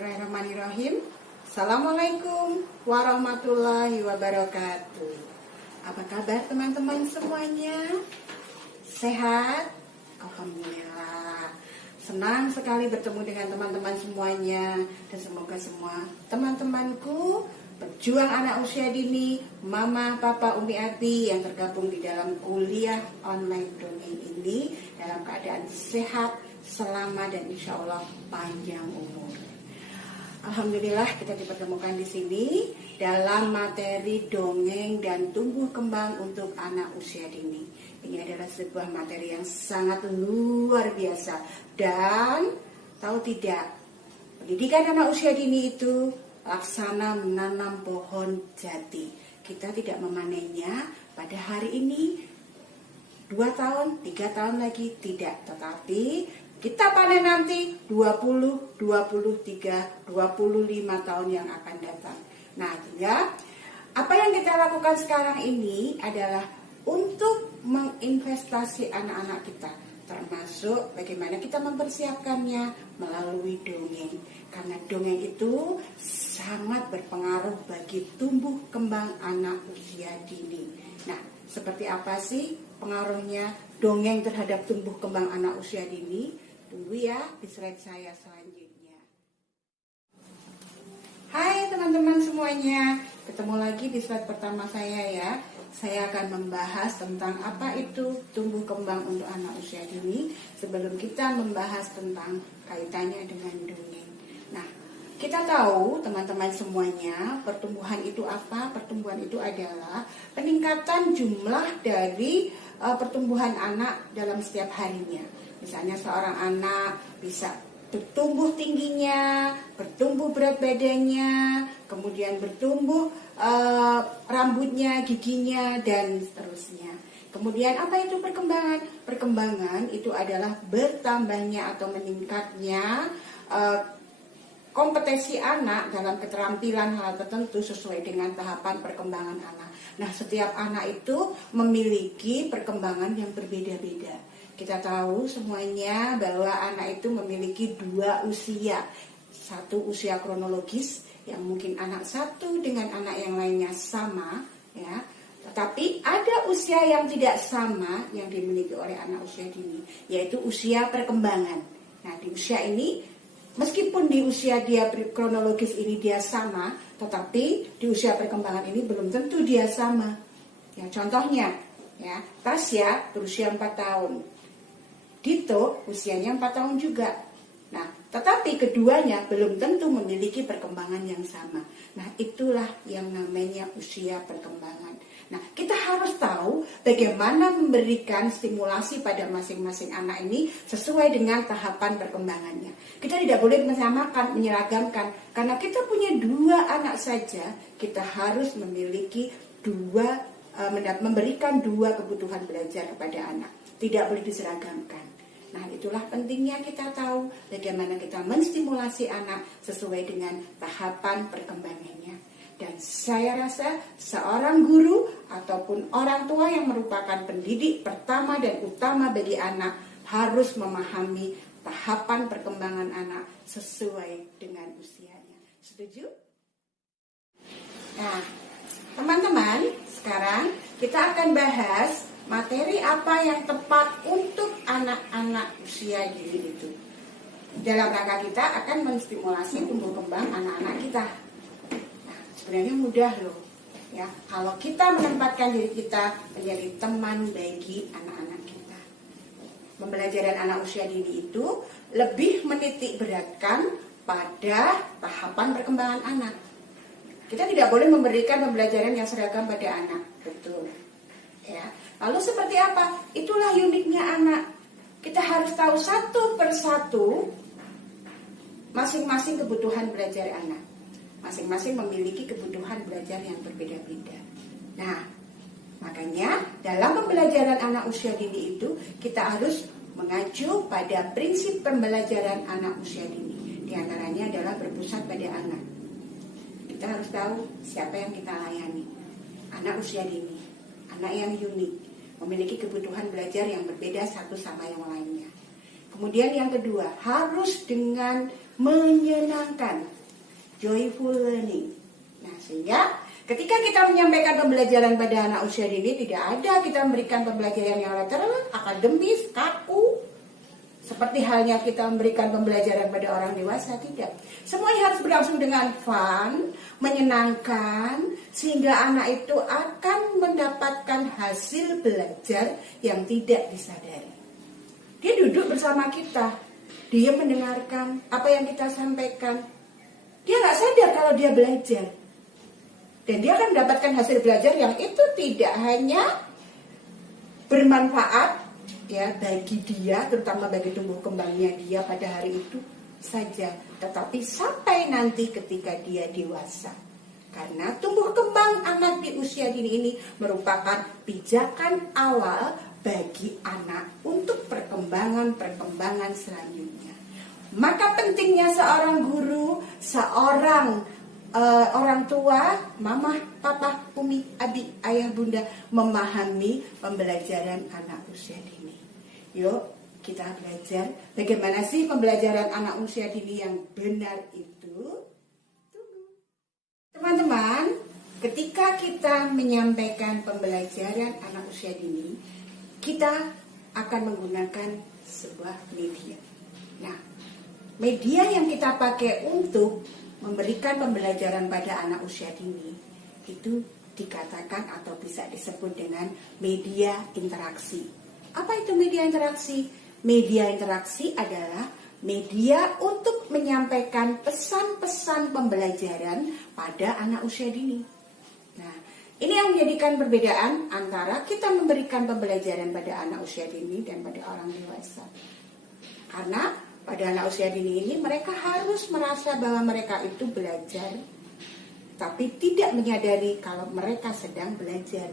Bismillahirrahmanirrahim. Assalamualaikum warahmatullahi wabarakatuh. Apa kabar teman-teman semuanya? Sehat? Alhamdulillah. Senang sekali bertemu dengan teman-teman semuanya. Dan semoga semua teman-temanku pejuang anak usia dini, mama, papa, umi, abi yang tergabung di dalam kuliah online dongeng ini dalam keadaan sehat, selamat, dan insya Allah panjang umur. Alhamdulillah kita dipertemukan di sini dalam materi dongeng dan tumbuh kembang untuk anak usia dini. Ini adalah sebuah materi yang sangat luar biasa. Dan tahu tidak, pendidikan anak usia dini itu laksana menanam pohon jati. Kita tidak memanennya pada hari ini, 2 tahun, 3 tahun lagi, tidak. Tetapi kita panen nanti 20, 23, 25 tahun yang akan datang. Nah, ya, apa yang kita lakukan sekarang ini adalah untuk menginvestasi anak-anak kita, termasuk bagaimana kita mempersiapkannya melalui dongeng. Karena dongeng itu sangat berpengaruh bagi tumbuh kembang anak usia dini. Nah, seperti apa sih pengaruhnya dongeng terhadap tumbuh kembang anak usia dini? Tunggu ya di slide saya selanjutnya. Hai teman-teman semuanya, ketemu lagi di slide pertama saya ya. Saya akan membahas tentang apa itu tumbuh kembang untuk anak usia dini sebelum kita membahas tentang kaitannya dengan dongeng. Nah, kita tahu teman-teman semuanya, pertumbuhan itu apa? Pertumbuhan itu adalah peningkatan jumlah dari pertumbuhan anak dalam setiap harinya. Misalnya seorang anak bisa bertumbuh tingginya, bertumbuh berat badannya, kemudian bertumbuh rambutnya, giginya, dan seterusnya. Kemudian apa itu perkembangan? Perkembangan itu adalah bertambahnya atau meningkatnya kompetensi anak dalam keterampilan hal tertentu sesuai dengan tahapan perkembangan anak. Nah, setiap anak itu memiliki perkembangan yang berbeda-beda. Kita tahu semuanya bahwa anak itu memiliki 2 usia. Satu usia kronologis yang mungkin anak satu dengan anak yang lainnya sama, ya. Tetapi ada usia yang tidak sama yang dimiliki oleh anak usia dini, yaitu usia perkembangan. Nah, di usia ini, meskipun di usia dia kronologis ini dia sama, tetapi di usia perkembangan ini belum tentu dia sama. Ya, contohnya, ya, Tasya berusia 4 tahun. Dito usianya 4 tahun juga. Nah, tetapi keduanya belum tentu memiliki perkembangan yang sama. Nah, itulah yang namanya usia perkembangan. Nah, kita harus tahu bagaimana memberikan stimulasi pada masing-masing anak ini sesuai dengan tahapan perkembangannya. Kita tidak boleh menyamakan, menyeragamkan. Karena kita punya 2 anak saja, kita harus memiliki memberikan 2 kebutuhan belajar kepada anak. Tidak boleh diseragamkan. Nah, itulah pentingnya kita tahu bagaimana kita menstimulasi anak sesuai dengan tahapan perkembangannya. Dan saya rasa seorang guru ataupun orang tua yang merupakan pendidik pertama dan utama bagi anak harus memahami tahapan perkembangan anak sesuai dengan usianya. Setuju? Nah, teman-teman, sekarang kita akan bahas materi apa yang tepat untuk anak-anak usia dini itu. Dalam rangka kita akan menstimulasi tumbuh kembang anak-anak kita. Nah, sebenarnya mudah loh, ya. Kalau kita menempatkan diri kita menjadi teman bagi anak-anak kita. Pembelajaran anak usia dini itu lebih menitik beratkan pada tahapan perkembangan anak. Kita tidak boleh memberikan pembelajaran yang seragam pada anak, betul. Ya. Lalu seperti apa? Itulah uniknya anak. Kita harus tahu satu persatu masing-masing kebutuhan belajar anak. Masing-masing memiliki kebutuhan belajar yang berbeda-beda. Nah, makanya dalam pembelajaran anak usia dini itu kita harus mengacu pada prinsip pembelajaran anak usia dini. Di antaranya adalah berpusat pada anak. Kita harus tahu siapa yang kita layani. Anak usia dini, anak yang unik, memiliki kebutuhan belajar yang berbeda satu sama yang lainnya. Kemudian yang kedua, harus dengan menyenangkan, joyful learning. Nah, sehingga ketika kita menyampaikan pembelajaran pada anak usia dini, tidak ada kita memberikan pembelajaran yang literal, akademis, kaku, seperti halnya kita memberikan pembelajaran pada orang dewasa, tidak. Semuanya harus berlangsung dengan fun, menyenangkan, sehingga anak itu akan mendapatkan hasil belajar yang tidak disadari. Dia duduk bersama kita, dia mendengarkan apa yang kita sampaikan. Dia nggak sadar kalau dia belajar. Dan dia akan mendapatkan hasil belajar yang itu tidak hanya bermanfaat ya bagi dia, terutama bagi tumbuh kembangnya dia pada hari itu saja, tetapi sampai nanti ketika dia dewasa. Karena tumbuh kembang anak di usia dini ini merupakan pijakan awal bagi anak untuk perkembangan selanjutnya. Maka pentingnya seorang guru, seorang orang tua, mama, papa, umi, abi, ayah, bunda memahami pembelajaran anak usia dini. Yuk kita belajar bagaimana sih pembelajaran anak usia dini yang benar itu. Tunggu. Teman-teman, ketika kita menyampaikan pembelajaran anak usia dini, kita akan menggunakan sebuah media. Nah, media yang kita pakai untuk memberikan pembelajaran pada anak usia dini itu dikatakan atau bisa disebut dengan media interaksi. Apa itu media interaksi? Media interaksi adalah media untuk menyampaikan pesan-pesan pembelajaran pada anak usia dini. Nah, ini yang menjadikan perbedaan antara kita memberikan pembelajaran pada anak usia dini dan pada orang dewasa. Karena pada anak usia dini ini mereka harus merasa bahwa mereka itu belajar, tapi tidak menyadari kalau mereka sedang belajar.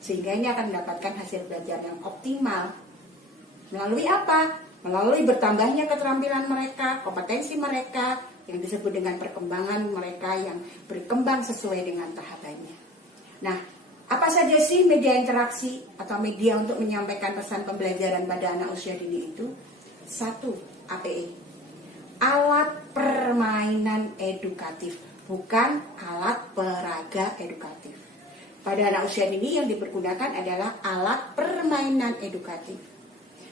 Sehingga ini akan mendapatkan hasil belajar yang optimal. Melalui apa? Melalui bertambahnya keterampilan mereka, kompetensi mereka, yang disebut dengan perkembangan mereka yang berkembang sesuai dengan tahapannya. Nah, apa saja sih media interaksi atau media untuk menyampaikan pesan pembelajaran pada anak usia dini itu? 1. APE. Alat permainan edukatif, bukan alat peraga edukatif. Pada anak usia dini yang dipergunakan adalah alat permainan edukatif.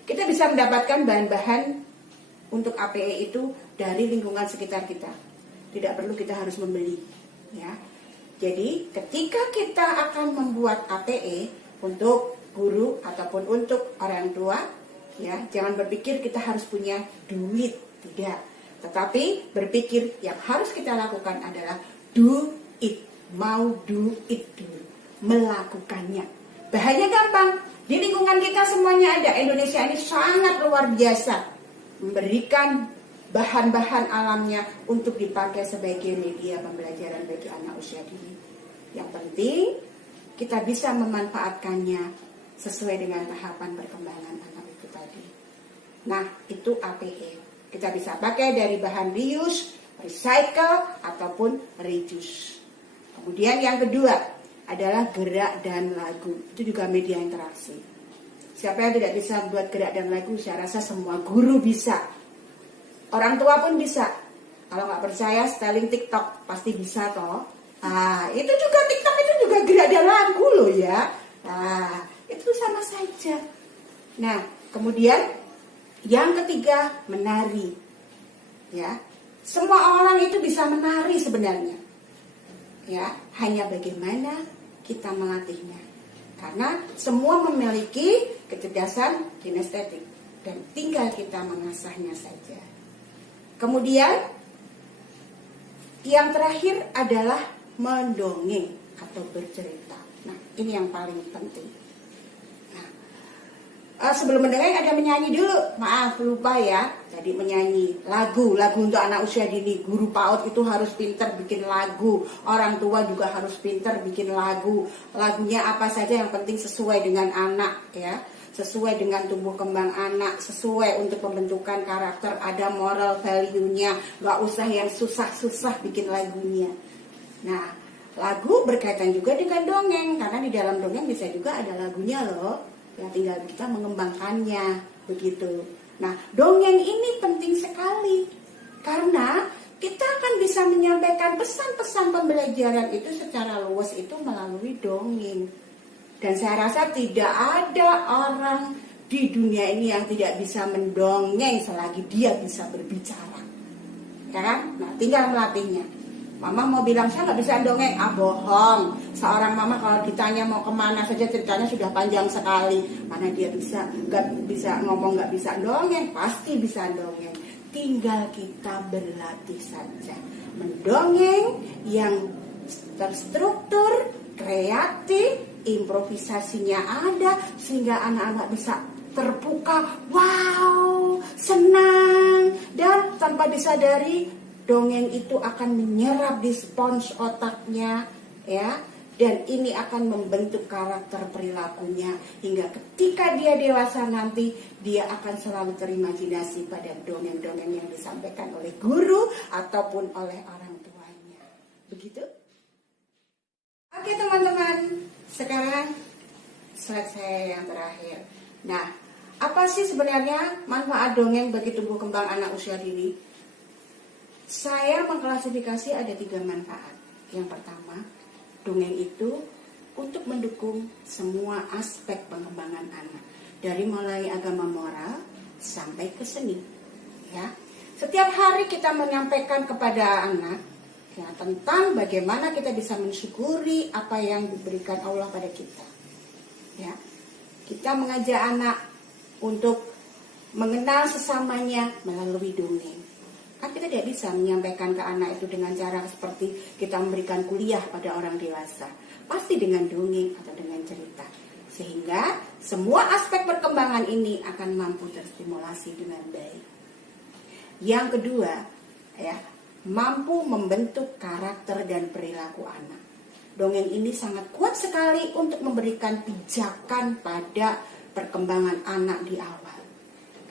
Kita bisa mendapatkan bahan-bahan untuk APE itu dari lingkungan sekitar kita. Tidak perlu kita harus membeli, ya. Jadi ketika kita akan membuat APE untuk guru ataupun untuk orang tua, ya, jangan berpikir kita harus punya duit, tidak. Tetapi berpikir yang harus kita lakukan adalah do it, mau do it dulu. Melakukannya. Bahannya gampang. Di lingkungan kita semuanya ada. Indonesia ini sangat luar biasa memberikan bahan-bahan alamnya untuk dipakai sebagai media pembelajaran bagi anak usia dini. Yang penting kita bisa memanfaatkannya sesuai dengan tahapan perkembangan anak itu tadi. Nah, itu APE. Kita bisa pakai dari bahan reuse, recycle, ataupun reduce. Kemudian yang kedua adalah gerak dan lagu. Itu juga media interaksi. Siapa yang tidak bisa buat gerak dan lagu? Saya rasa semua guru bisa. Orang tua pun bisa. Kalau nggak percaya, styling TikTok pasti bisa toh. Itu juga TikTok itu juga gerak dan lagu loh ya. Itu sama saja. Nah, kemudian yang ketiga, menari. Ya, semua orang itu bisa menari sebenarnya. Ya, hanya bagaimana kita melatihnya. Karena semua memiliki kecerdasan kinestetik dan tinggal kita mengasahnya saja. Kemudian yang terakhir adalah mendongeng atau bercerita. Nah, ini yang paling penting. Sebelum mendongeng ada menyanyi dulu. Maaf, lupa ya. Jadi menyanyi lagu untuk anak usia dini. Guru PAUD itu harus pintar bikin lagu. Orang tua juga harus pintar bikin lagu. Lagunya apa saja yang penting sesuai dengan anak ya. Sesuai dengan tumbuh kembang anak. Sesuai untuk pembentukan karakter. Ada moral value-nya. Gak usah yang susah-susah bikin lagunya. Nah, lagu berkaitan juga dengan dongeng. Karena di dalam dongeng bisa juga ada lagunya loh. Ya, tinggal kita mengembangkannya begitu. Nah, dongeng ini penting sekali Karena kita akan bisa menyampaikan pesan-pesan pembelajaran itu secara luas itu melalui dongeng. Dan saya rasa tidak ada orang di dunia ini yang tidak bisa mendongeng selagi dia bisa berbicara. Ya kan? Nah, tinggal melatihnya. Mama mau bilang saya nggak bisa dongeng, bohong. Seorang mama kalau ditanya mau kemana saja ceritanya sudah panjang sekali. Mana dia nggak bisa ngomong, nggak bisa dongeng, pasti bisa dongeng. Tinggal kita berlatih saja mendongeng yang terstruktur, kreatif, improvisasinya ada sehingga anak-anak bisa terbuka, wow, senang, dan tanpa disadari dongeng itu akan menyerap di spons otaknya, ya, dan ini akan membentuk karakter perilakunya hingga ketika dia dewasa nanti dia akan selalu terimajinasi pada dongeng-dongeng yang disampaikan oleh guru ataupun oleh orang tuanya. Begitu? Oke teman-teman, sekarang slide saya yang terakhir. Nah, apa sih sebenarnya manfaat dongeng bagi tumbuh kembang anak usia dini? Saya mengklasifikasi ada 3 manfaat. Yang pertama, dongeng itu untuk mendukung semua aspek pengembangan anak, dari mulai agama moral sampai ke seni. Ya, setiap hari kita menyampaikan kepada anak ya, tentang bagaimana kita bisa mensyukuri apa yang diberikan Allah pada kita. Ya, kita mengajak anak untuk mengenal sesamanya melalui dongeng. Kan kita tidak bisa menyampaikan ke anak itu dengan cara seperti kita memberikan kuliah pada orang dewasa. Pasti dengan dongeng atau dengan cerita. Sehingga semua aspek perkembangan ini akan mampu terstimulasi dengan baik. Yang kedua, ya, mampu membentuk karakter dan perilaku anak. Dongeng ini sangat kuat sekali untuk memberikan pijakan pada perkembangan anak di awal.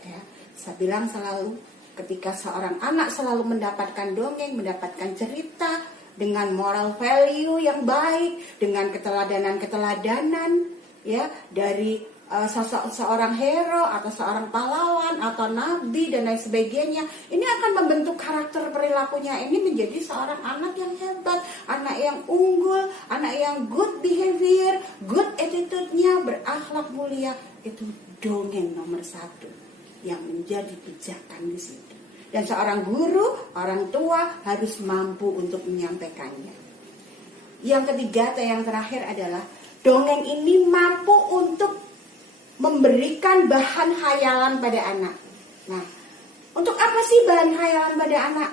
Ya, saya bilang selalu, ketika seorang anak selalu mendapatkan dongeng, mendapatkan cerita dengan moral value yang baik, dengan keteladanan-keteladanan, ya, dari sosok seorang hero atau seorang pahlawan atau nabi dan lain sebagainya, ini akan membentuk karakter perilakunya ini menjadi seorang anak yang hebat, anak yang unggul, anak yang good behavior, good attitude-nya, berakhlak mulia. Itu dongeng nomor 1 yang menjadi pijakan di situ. Dan seorang guru, orang tua harus mampu untuk menyampaikannya. Yang ketiga atau yang terakhir adalah dongeng ini mampu untuk memberikan bahan khayalan pada anak. Nah, untuk apa sih bahan khayalan pada anak?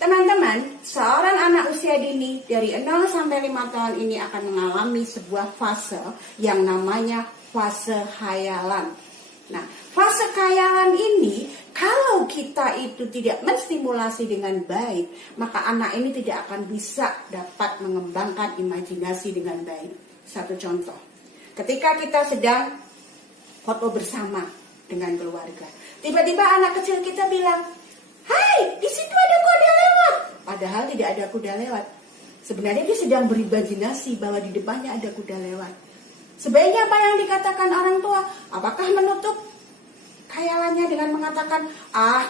Teman-teman, seorang anak usia dini dari 0 sampai 5 tahun ini akan mengalami sebuah fase yang namanya fase khayalan. Nah, fase khayalan ini kalau kita itu tidak menstimulasi dengan baik, maka anak ini tidak akan bisa dapat mengembangkan imajinasi dengan baik. Satu contoh, ketika kita sedang foto bersama dengan keluarga, tiba-tiba anak kecil kita bilang, "Hai, di situ ada kuda lewat." Padahal tidak ada kuda lewat. Sebenarnya dia sedang berimajinasi bahwa di depannya ada kuda lewat. Sebaiknya apa yang dikatakan orang tua? Apakah menutup khayalannya dengan mengatakan,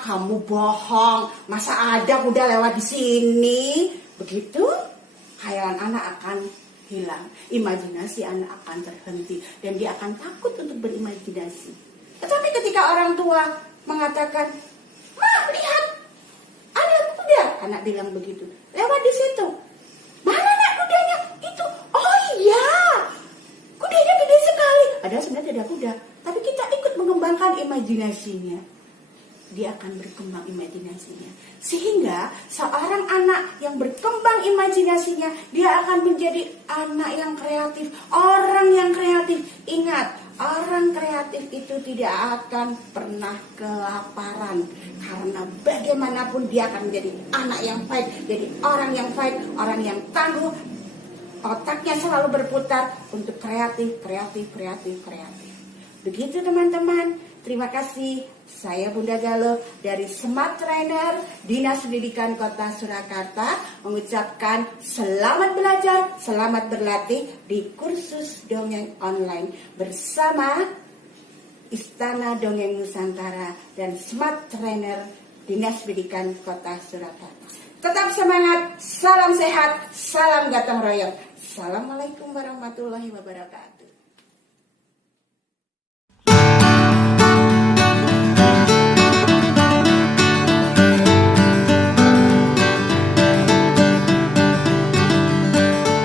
kamu bohong, masa ada kuda lewat di sini? Begitu, khayalan anak akan hilang, imajinasi anak akan terhenti, dan dia akan takut untuk berimajinasi. Tetapi ketika orang tua mengatakan, "Ma, lihat, ada kuda," anak bilang begitu, "Lewat di situ." "Mana nak kudanya?" "Itu." "Oh iya, kudanya gede sekali." Padahal sebenarnya tidak ada kuda, tapi kita ikut mengembangkan imajinasinya. Dia akan berkembang imajinasinya. Sehingga seorang anak yang berkembang imajinasinya, dia akan menjadi anak yang kreatif, orang yang kreatif. Ingat, orang kreatif itu tidak akan pernah kelaparan. Karena bagaimanapun dia akan menjadi anak yang fight, jadi orang yang fight, orang yang tangguh. Otaknya selalu berputar untuk kreatif. Begitu teman-teman, terima kasih. Saya Bunda Galuh dari Smart Trainer Dinas Pendidikan Kota Surakarta mengucapkan selamat belajar, selamat berlatih di kursus dongeng online bersama Istana Dongeng Nusantara dan Smart Trainer Dinas Pendidikan Kota Surakarta. Tetap semangat, salam sehat, salam gotong royong. Assalamualaikum warahmatullahi wabarakatuh.